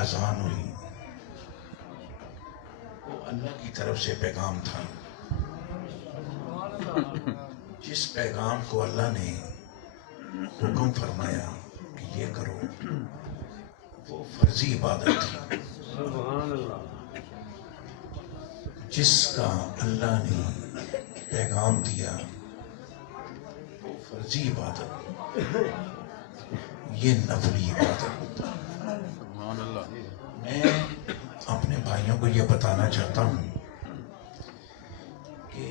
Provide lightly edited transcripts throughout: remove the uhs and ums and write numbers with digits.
اذان ہوئی وہ اللہ کی طرف سے پیغام تھا. جس پیغام کو اللہ نے حکم فرمایا کہ یہ کرو وہ فرضی عبادت تھی. جس کا اللہ نے پیغام دیا وہ فرضی عبادت، یہ نفلی عبادت. میں اپنے بھائیوں کو یہ بتانا چاہتا ہوں کہ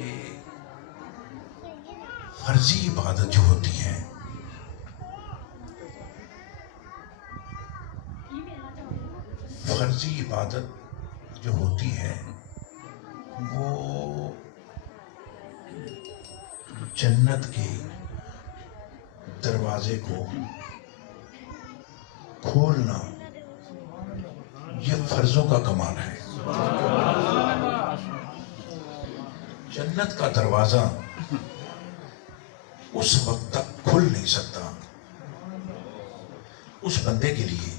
فرضی عبادت جو ہوتی ہے فرضی عبادت جو ہوتی ہے وہ جنت کے دروازے کو کھولنا یہ فرضوں کا کمال ہے. جنت کا دروازہ اس وقت تک کھل نہیں سکتا اس بندے کے لیے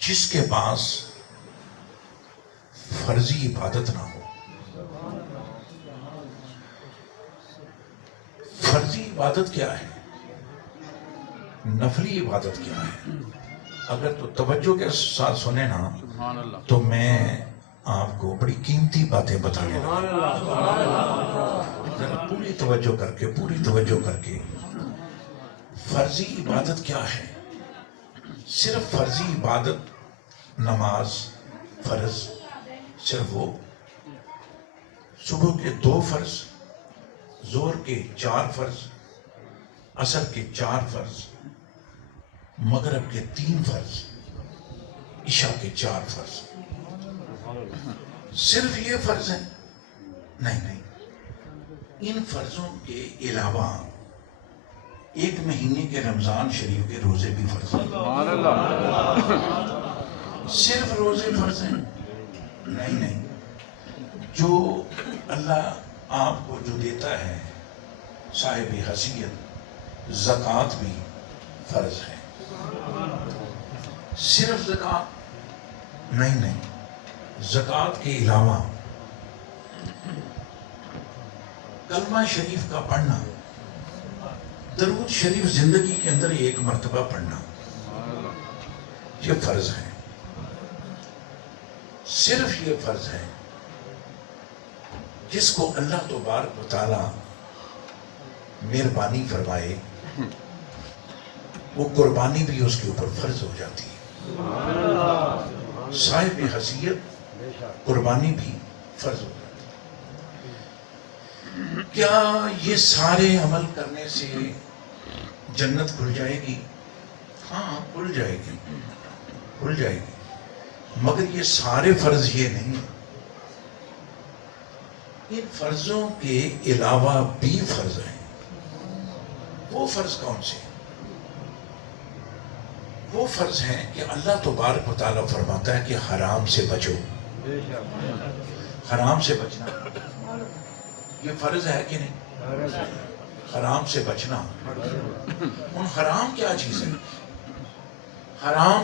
جس کے پاس فرضی عبادت نہ ہو. فرضی عبادت کیا ہے؟ نفلی عبادت کیا ہے؟ اگر تو توجہ کے ساتھ سنے نا تو میں آپ کو بڑی قیمتی باتیں بتانے لگا. ذرا پوری توجہ کر کے فرضی عبادت کیا ہے؟ صرف فرضی عبادت نماز فرض، صرف وہ صبح کے 2 فرض، ظہر کے 4 فرض، عصر کے 4 فرض، مغرب کے 3 فرض، عشاء کے 4 فرض، صرف یہ فرض ہے؟ نہیں. ان فرضوں کے علاوہ ایک مہینے کے رمضان شریف کے روزے بھی فرض ہیں. صرف روزے فرض ہیں؟ نہیں. جو اللہ آپ کو جو دیتا ہے صاحب حیثیت، زکوٰۃ بھی فرض ہے. صرف زکوٰۃ؟ نہیں. زکوٰۃ کے علاوہ کلمہ شریف کا پڑھنا، درود شریف زندگی کے اندر 1 مرتبہ پڑھنا، یہ فرض ہے. صرف یہ فرض ہے. جس کو اللہ تبارک و تعالی مہربانی فرمائے وہ قربانی بھی اس کے اوپر فرض ہو جاتی ہے. صاحب حیثیت قربانی بھی فرض ہو جاتی ہے. کیا یہ سارے عمل کرنے سے جنت کھل جائے گی؟ ہاں کھل جائے گی. مگر یہ سارے فرض یہ نہیں. ان فرضوں کے علاوہ بھی فرض ہیں. وہ فرض کون سے؟ وہ فرض ہیں کہ اللہ تبارک و تعالیٰ فرماتا ہے کہ حرام سے بچو. حرام سے بچنا یہ فرض ہے کہ نہیں؟ حرام سے بچنا. ان حرام کیا چیز ہے؟ حرام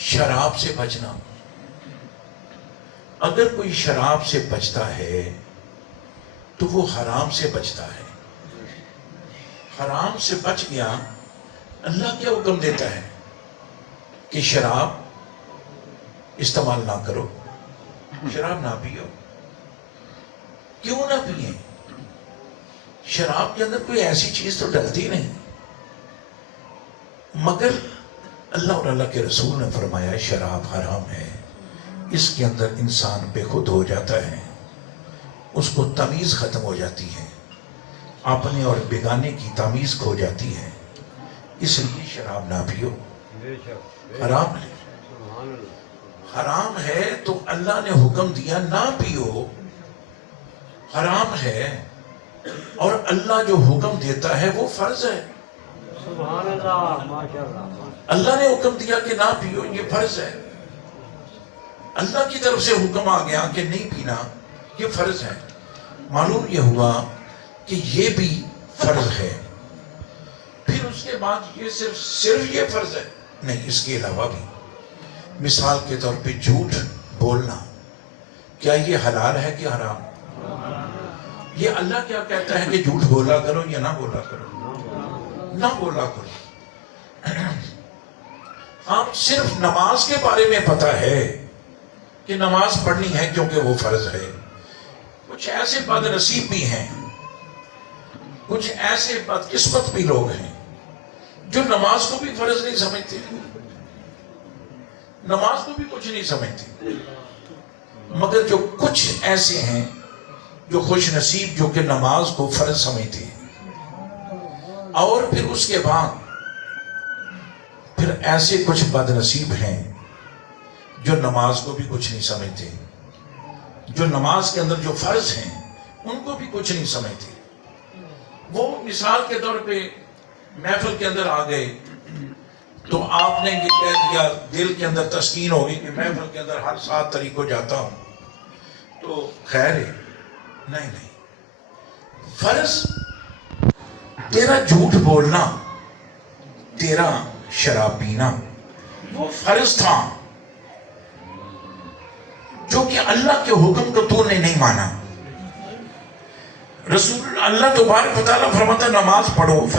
شراب سے بچنا. اگر کوئی شراب سے بچتا ہے تو وہ حرام سے بچتا ہے. حرام سے بچ گیا. اللہ کیا حکم دیتا ہے کہ شراب استعمال نہ کرو، شراب نہ پیو. کیوں نہ پیئیں؟ شراب کے اندر کوئی ایسی چیز تو ڈلتی نہیں. مگر اللہ اور اللہ کے رسول نے فرمایا شراب حرام ہے. اس کے اندر انسان بے خود ہو جاتا ہے، اس کو تمیز ختم ہو جاتی ہے، اپنے اور بیگانے کی تمیز کھو جاتی ہے. اس لیے شراب نہ پیو. حرام ہے. حرام ہے تو اللہ نے حکم دیا نہ پیو. حرام ہے اور اللہ جو حکم دیتا ہے وہ فرض ہے. سبحان اللہ، ماشاءاللہ. اللہ نے حکم دیا کہ نہ پیو، یہ فرض ہے. اللہ کی طرف سے حکم آ گیا کہ نہیں پینا، یہ فرض ہے. معلوم یہ ہوا کہ یہ بھی فرض ہے. پھر اس کے بعد یہ صرف یہ فرض ہے؟ نہیں، اس کے علاوہ بھی مثال کے طور پہ جھوٹ بولنا، کیا یہ حلال ہے کہ حرام؟ یہ اللہ کیا کہتا ہے کہ جھوٹ بولا کرو یا نہ بولا کرو؟ نہ بولا کرو۔ آپ صرف نماز کے بارے میں پتا ہے کہ نماز پڑھنی ہے کیونکہ وہ فرض ہے۔ کچھ ایسے بد نصیب بھی ہیں، کچھ ایسے بدقسمت بھی لوگ ہیں جو نماز کو بھی فرض نہیں سمجھتے، نماز کو بھی کچھ نہیں سمجھتے، مگر جو کچھ ایسے ہیں جو خوش نصیب جو کہ نماز کو فرض سمجھتے ہیں، اور پھر اس کے بعد پھر ایسے کچھ بد نصیب ہیں جو نماز کو بھی کچھ نہیں سمجھتے، جو نماز کے اندر جو فرض ہیں ان کو بھی کچھ نہیں سمجھتے۔ وہ مثال کے طور پہ محفل کے اندر آ گئے تو آپ نے یہ کہہ دیا، دل کے اندر تسکین ہوگی کہ محفل کے اندر ہر 7 تاریخ کو جاتا ہوں تو خیر ہے۔ نہیں، فرض تیرا جھوٹ بولنا، تیرا شراب پینا وہ فرض تھا جو کہ اللہ کے حکم کو تو نے نہیں مانا۔ رسول اللہ تبارک و تعالیٰ فرماتا نماز پڑھو۔